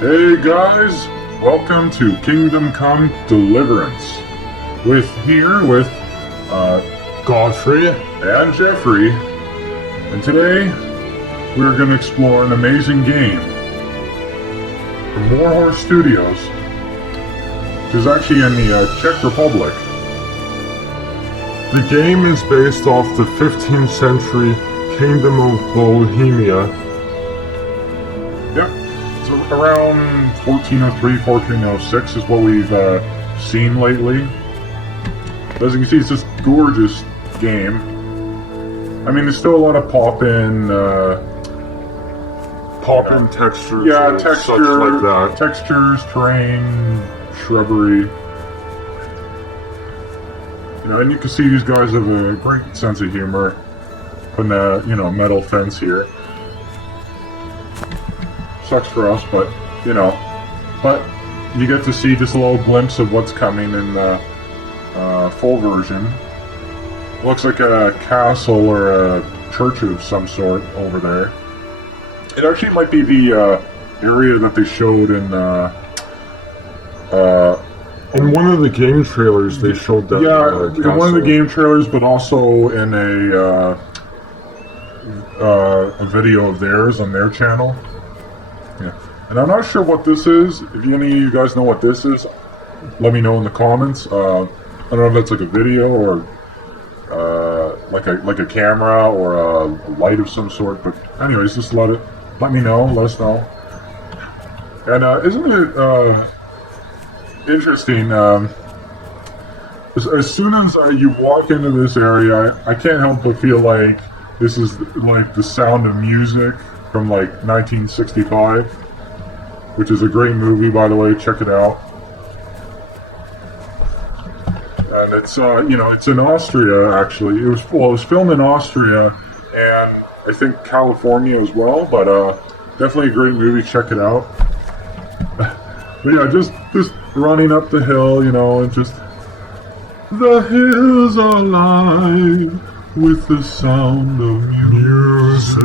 Hey guys, welcome to Kingdom Come Deliverance. With Godfrey and Jeffrey, and today we're going to explore an amazing game from Warhorse Studios, which is actually in the Czech Republic. The game is based off the 15th century Kingdom of Bohemia. Yep, so around 1403, 1406 is what we've seen lately. As you can see, it's just gorgeous game. I mean, there's still a lot of pop-in textures, yeah, and such like that. Textures, terrain, shrubbery. You know, and you can see these guys have a great sense of humor. Putting a metal fence here. Sucks for us, but but you get to see just a little glimpse of what's coming in the full version. Looks like a castle or a church of some sort over there. It actually might be the area that they showed in one of the game trailers they showed that. In one of the game trailers, but also in a video of theirs on their channel. Yeah, and I'm not sure what this is. If any of you guys know what this is, let me know in the comments. I don't know if that's like a video or like a camera or a light of some sort. But anyways, just let me know. Let us know. And isn't it interesting? As soon as you walk into this area, I can't help but feel like this is like The Sound of Music from like 1965, which is a great movie, by the way. Check it out. And it's it's in Austria actually. It was filmed in Austria and I think California as well. But definitely a great movie. Check it out. But yeah, just running up the hill, and just the hills are alive with the sound of music.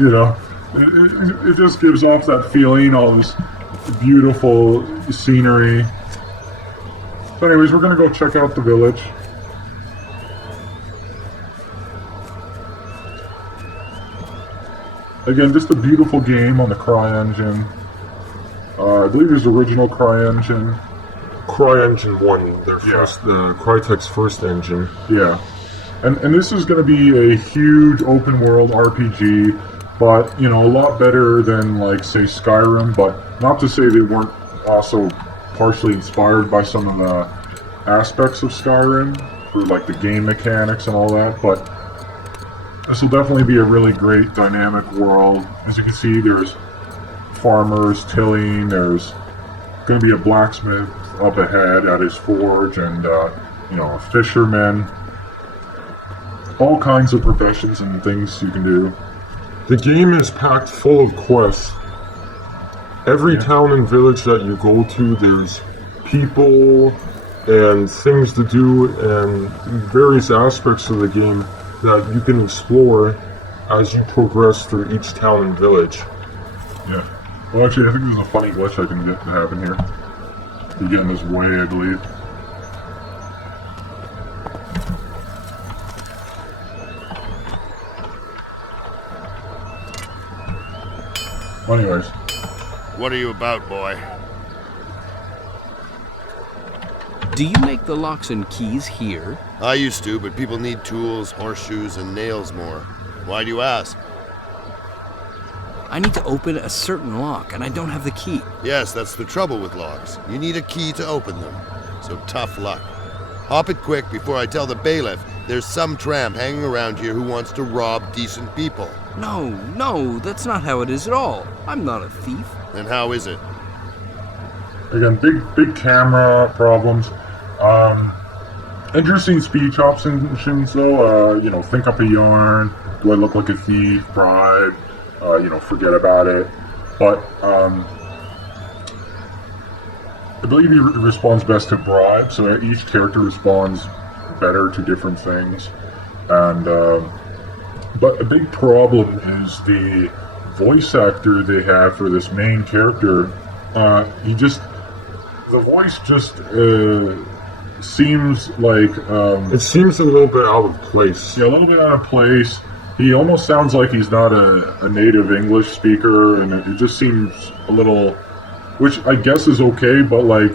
It just gives off that feeling, all this beautiful scenery. So anyways, we're going to go check out the village. Again, just a beautiful game on the CryEngine. I believe it was original CryEngine. CryEngine 1, their first, Crytek's first engine. Yeah. And this is going to be a huge open world RPG, but, a lot better than, like, say, Skyrim, but not to say they weren't also partially inspired by some of the aspects of Skyrim, for, like, the game mechanics and all that, but this will definitely be a really great dynamic world. As you can see, there's farmers tilling, there's going to be a blacksmith up ahead at his forge, and, a fisherman. All kinds of professions and things you can do. The game is packed full of quests. Every town and village that you go to, there's people and things to do and various aspects of the game that you can explore as you progress through each town and village. Yeah. Well, actually, I think there's a funny glitch I can get to happen here. You get in this way, I believe. Well, anyways. What are you about, boy? Do you make the locks and keys here? I used to, but people need tools, horseshoes, and nails more. Why do you ask? I need to open a certain lock, and I don't have the key. Yes, that's the trouble with locks. You need a key to open them. So tough luck. Hop it quick before I tell the bailiff there's some tramp hanging around here who wants to rob decent people. No, that's not how it is at all. I'm not a thief. Then how is it? Again, big camera problems. Interesting speech options though. Think up a yarn. Do I look like a thief? Bribe? Forget about it. But I believe he responds best to bribe. So each character responds better to different things. And but a big problem is the voice actor they have for this main character, the voice just seems like It seems a little bit out of place. yeah, a little bit out of place. He almost sounds like he's not a native English speaker, and it just seems a little, which I guess is okay, but like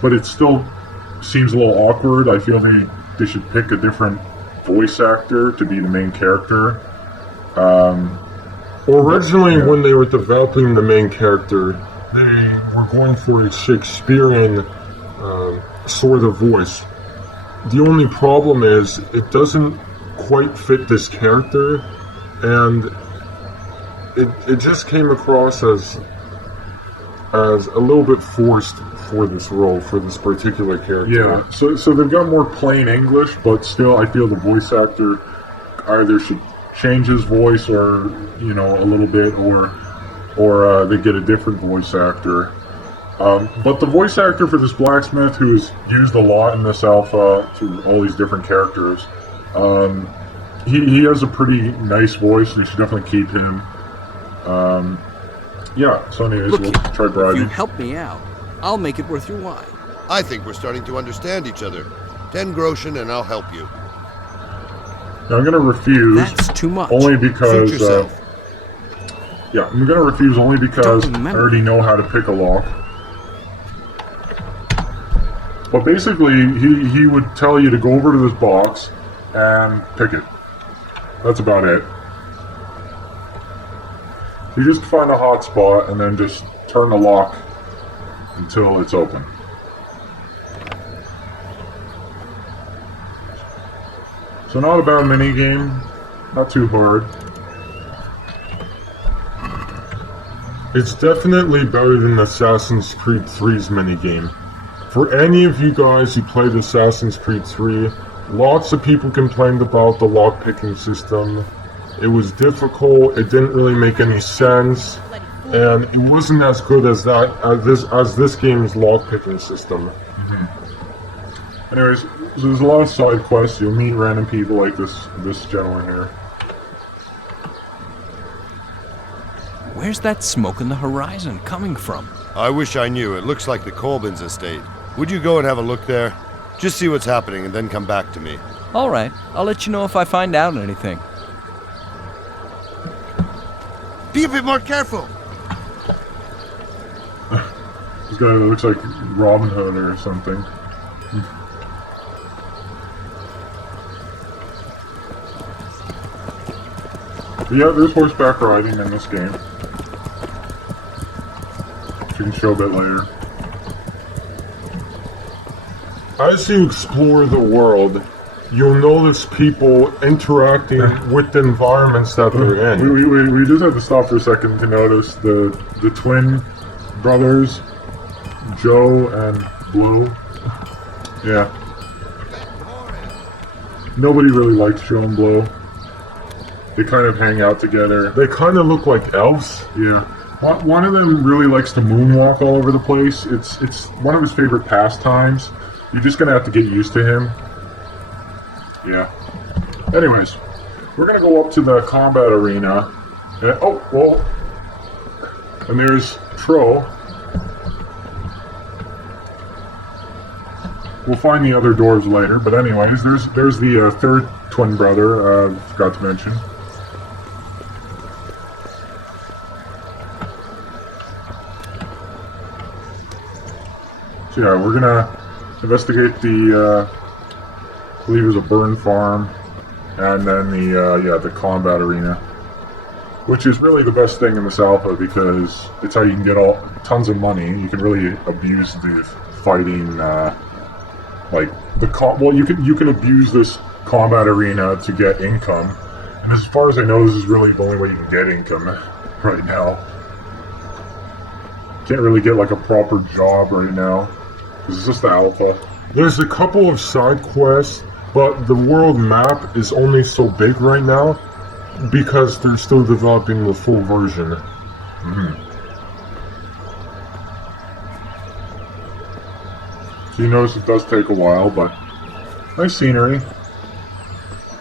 but it still seems a little awkward. I feel they should pick a different voice actor to be the main character. Originally, Yeah. when they were developing the main character, they were going for a Shakespearean sort of voice. The only problem is it doesn't quite fit this character, and it just came across as a little bit forced for this role, for this particular character. Yeah, so they've got more plain English, but still, I feel the voice actor either should change his voice, or a little bit, or they get a different voice actor. But the voice actor for this blacksmith, who is used a lot in this alpha to all these different characters, he has a pretty nice voice, and you should definitely keep him. Yeah, so anyways, Look, we'll try if you bribing. help me out, I'll make it worth your while. I think we're starting to understand each other. 10 groschen and I'll help you. Now, I'm going to refuse. That's too much. Only Suit because, yourself. I'm going to refuse only because Don't I remember. already know how to pick a lock. But basically, he would tell you to go over to this box and pick it. That's about it. You just find a hot spot and then just turn the lock until it's open. So not a bad mini game, not too hard. It's definitely better than Assassin's Creed 3's minigame. For any of you guys who played Assassin's Creed 3, lots of people complained about the lockpicking system. It was difficult, it didn't really make any sense, and it wasn't as good as this game's lockpicking system. Anyways, so there's a lot of side quests. You'll meet random people like this gentleman here. Where's that smoke in the horizon coming from? I wish I knew. It looks like the Colbin's estate. Would you go and have a look there? Just see what's happening and then come back to me. All right, I'll let you know if I find out anything. Be a bit more careful. This guy looks like Robin Hood or something. Yeah, there's horseback riding in this game. You can show a bit later. As you explore the world, you'll notice people interacting with the environments that they're in. We just had to stop for a second to notice the twin brothers, Joe and Blue. Yeah. Nobody really likes Joe and Blue. They kind of hang out together. They kind of look like elves. Yeah. One of them really likes to moonwalk all over the place. It's one of his favorite pastimes. You're just gonna have to get used to him. Yeah. Anyways, we're gonna go up to the combat arena. And there's Tro. We'll find the other dwarves later, but anyways, there's the third twin brother. Forgot to mention. So yeah, we're gonna investigate the, I believe it was a burn farm, and then the combat arena, which is really the best thing in this alpha because it's how you can get tons of money. You can really abuse the fighting, you can abuse this combat arena to get income, and as far as I know, this is really the only way you can get income right now. Can't really get like a proper job right now. This is just the alpha. There's a couple of side quests, but the world map is only so big right now because they're still developing the full version. So you notice it does take a while, but nice scenery.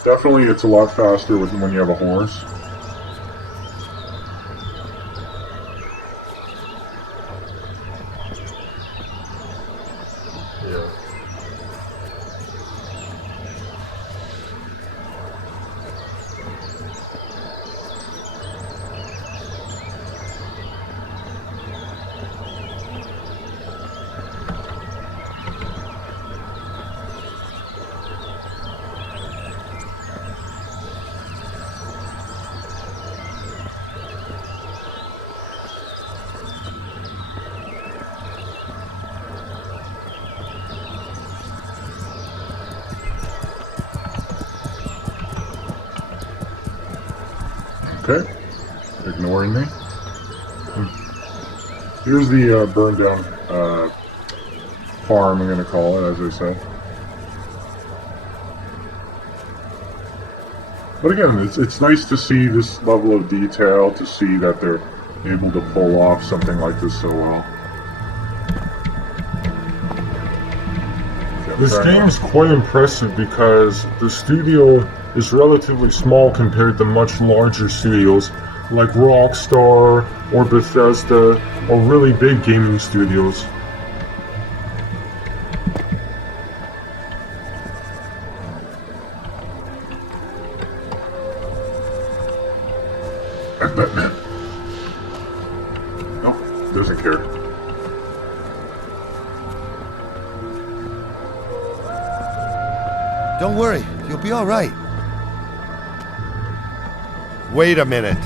Definitely it's a lot faster when you have a horse. Okay. Ignoring me. Here's the burned down farm, I'm going to call it, as I said. But again, it's nice to see this level of detail, to see that they're able to pull off something like this so well. This game is quite impressive because the studio is relatively small compared to much larger studios like Rockstar or Bethesda or really big gaming studios. Batman. No, doesn't care. Don't worry, you'll be all right. Wait a minute.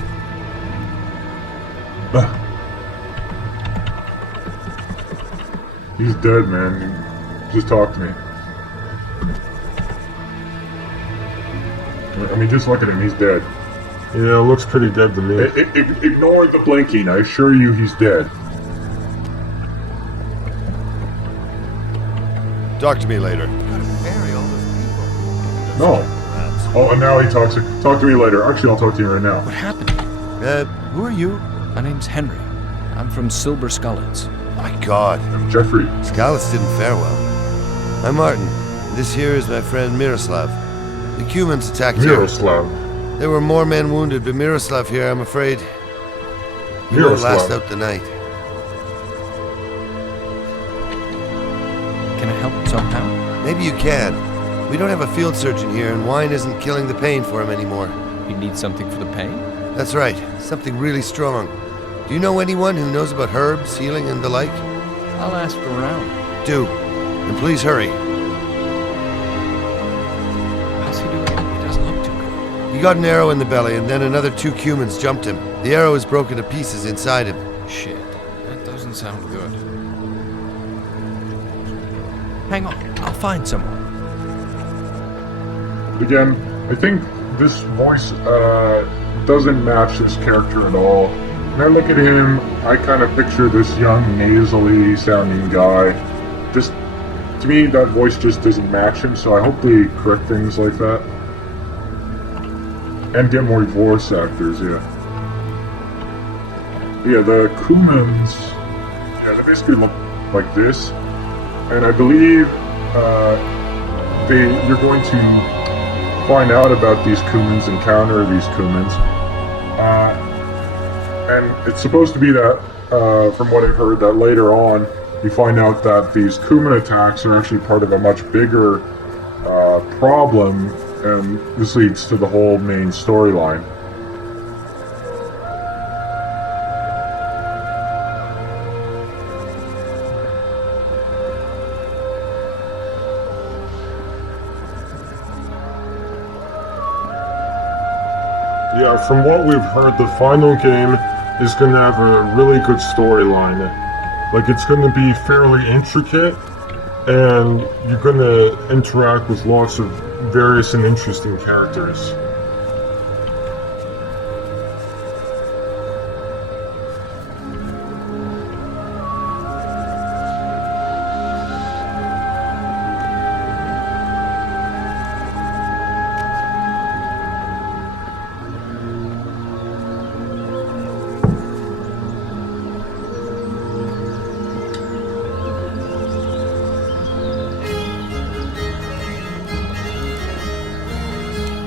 He's dead, man. Just talk to me. I mean, just look at him. He's dead. Yeah, it looks pretty dead to me. Ignore the blinking. I assure you he's dead. Talk to me later. No. Oh, and now he talks. Talk to me later. Actually, I'll talk to you right now. What happened? Who are you? My name's Henry. I'm from Silver Scullets. My God. I'm Jeffrey. Scallots didn't fare well. I'm Martin. This here is my friend Miroslav. The Cumans attacked here. Miroslav. There were more men wounded, but Miroslav here, I'm afraid, he won't last out the night. Can I help somehow? Maybe you can. We don't have a field surgeon here, and wine isn't killing the pain for him anymore. You need something for the pain? That's right. Something really strong. Do you know anyone who knows about herbs, healing, and the like? I'll ask around. Do. And please hurry. How's he doing? He doesn't look too good. He got an arrow in the belly, and then another 2 Cumans jumped him. The arrow is broken to pieces inside him. Shit, that doesn't sound good. Hang on, I'll find someone. Again, I think this voice doesn't match this character at all. When I look at him, I kind of picture this young, nasally sounding guy. Just, to me, that voice just doesn't match him, so I hope they correct things like that. And get more voice actors, yeah. Yeah, the Cumans, yeah, they basically look like this. And I believe you're going to find out about these Cumans, encounter these Cumans. And it's supposed to be that, from what I've heard, that later on you find out that these Cuman attacks are actually part of a much bigger problem, and this leads to the whole main storyline. Yeah, from what we've heard, the final game is going to have a really good storyline. Like, it's going to be fairly intricate, and you're going to interact with lots of various and interesting characters.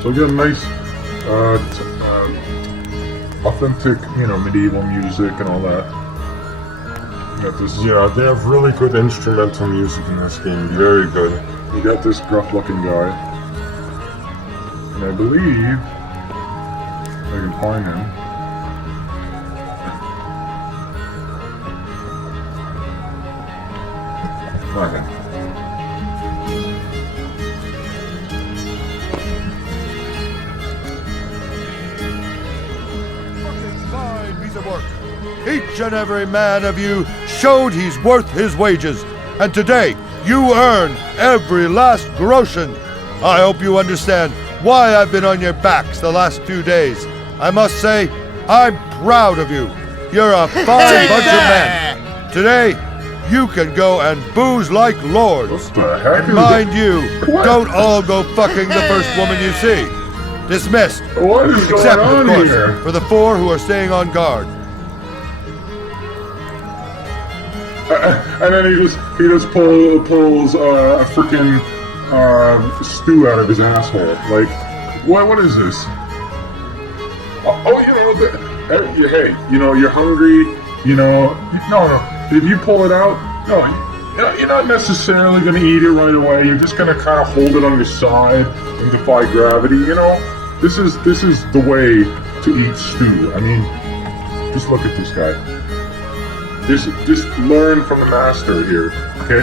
So again, nice, authentic, medieval music and all that. You got this. Yeah, they have really good instrumental music in this game. Very good. You got this gruff-looking guy, and I believe I can find him. Not him. Each and every man of you showed he's worth his wages, and today you earn every last groschen. I hope you understand why I've been on your backs the last 2 days. I must say, I'm proud of you. You're a fine bunch of men. Today, you can go and booze like lords. What the heck And is mind that? you, What? don't all go fucking the first woman you see. Dismissed. What is Except, going of on course, here? for the 4 who are staying on guard. And then he just pulls a freaking stew out of his asshole. Like, what is this? Hey, you know, you're hungry. You know, no. If you pull it out, no, you're not necessarily going to eat it right away. You're just going to kind of hold it on your side and defy gravity. You know, this is the way to eat stew. I mean, just look at this guy. Just learn from the master here, okay?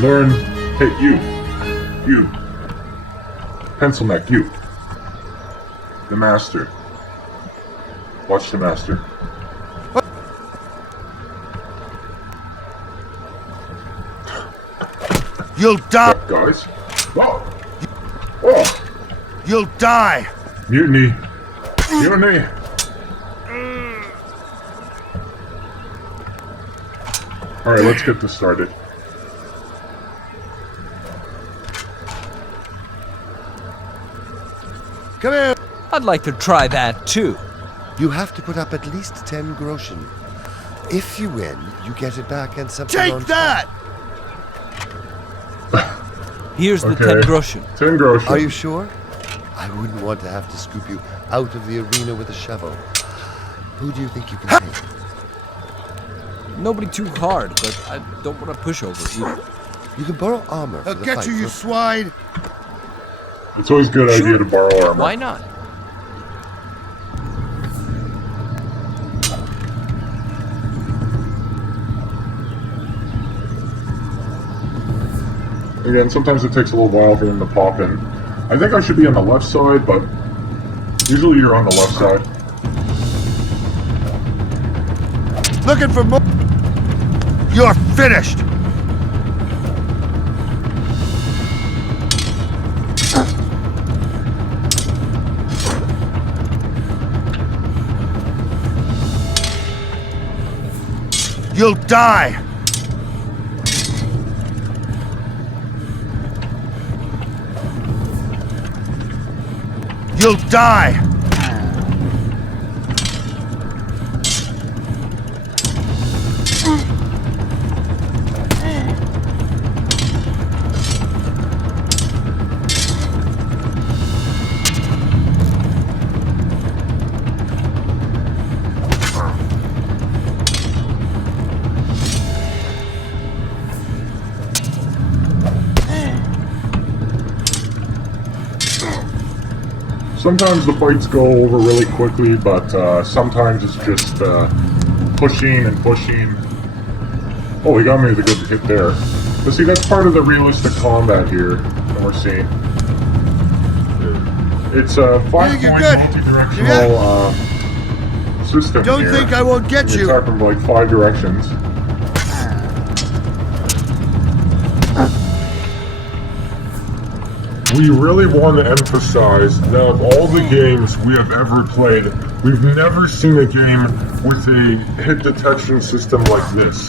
Learn. Hey, you, pencil neck, you, the master. Watch the master. You'll die. Guys. Whoa. Whoa. You'll die. Mutiny. Mutiny. All right, let's get this started. Come here. I'd like to try that too. You have to put up at least 10 groschen. If you win, you get it back and something on Take top. that. Here's the Okay. 10 groschen. 10 groschen. Are you sure? I wouldn't want to have to scoop you out of the arena with a shovel. Who do you think you can take? Nobody too hard, but I don't want to push over either. You can borrow armor for I'll the get fight. you, you swine. It's always a good idea Sure. to borrow armor. Why not? Again, sometimes it takes a little while for them to pop in. I think I should be on the left side, but usually you're on the left side. Looking for more. You're finished. You'll die. You'll die. Sometimes the fights go over really quickly, but sometimes it's just pushing and pushing. Oh, he got me with a good hit there. But see, that's part of the realistic combat here that we're seeing. It's a Yeah, you're 5-point good. multi-directional system Don't here. think I won't get You you. attack from like 5 directions. We really want to emphasize that of all the games we have ever played, we've never seen a game with a hit detection system like this.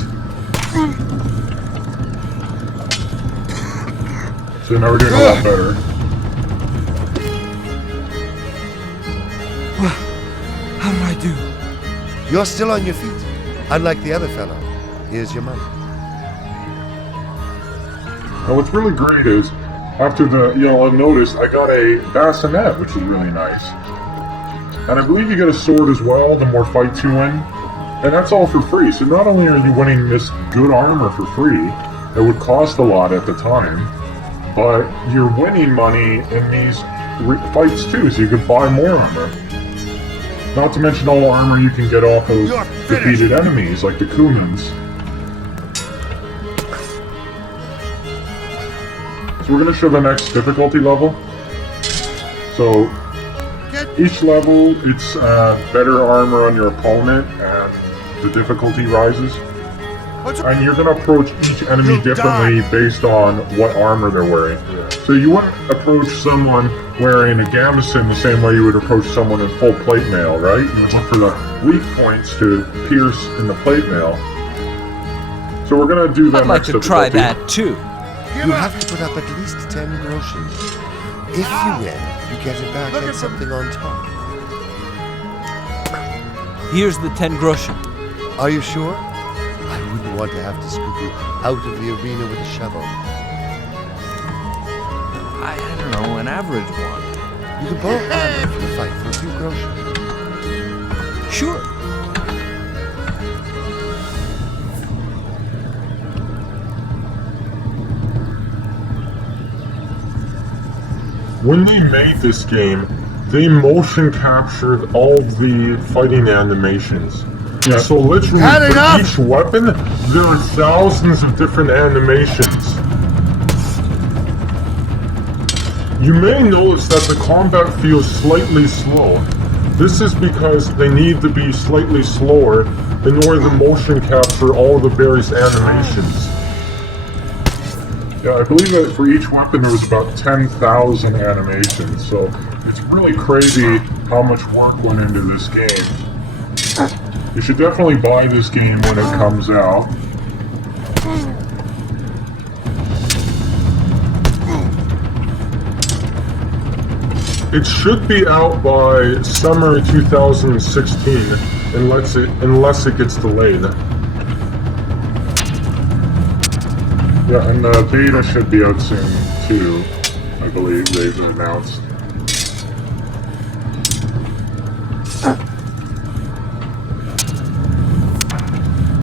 So now we're doing a lot better. How do I do? You're still on your feet, unlike the other fellow. Here's your money. Now what's really great is, after the, I've noticed I got a bassinet, which is really nice. And I believe you get a sword as well, the more fights you win. And that's all for free, so not only are you winning this good armor for free, that would cost a lot at the time, but you're winning money in these fights too, so you could buy more armor. Not to mention all the armor you can get off of You're finished. defeated enemies, like the Kumans. So we're going to show the next difficulty level. So each level, it's better armor on your opponent, and the difficulty rises. And you're going to approach each enemy You'll differently based on what armor they're wearing. So you wouldn't approach someone wearing a gambeson the same way you would approach someone in full plate mail, right? You would look for the weak points to pierce in the plate mail. So we're gonna do that I'd like next to try difficulty. that too. You have to put up at least 10 groschen. If you win, you get it back and something on top. Here's the 10 groschen. Are you sure? I wouldn't want to have to scoop you out of the arena with a shovel. I don't know, an average one. You can borrow armor for the fight for a few groschen. Sure. When they made this game, they motion captured all the fighting animations. Yeah. So literally Had for enough! each weapon, there are thousands of different animations. You may notice that the combat feels slightly slow. This is because they need to be slightly slower in order to motion capture all the various animations. Yeah, I believe that for each weapon there was about 10,000 animations, so it's really crazy how much work went into this game. You should definitely buy this game when it comes out. It should be out by summer 2016, unless it gets delayed. Yeah, and the beta should be out soon too, I believe they've announced.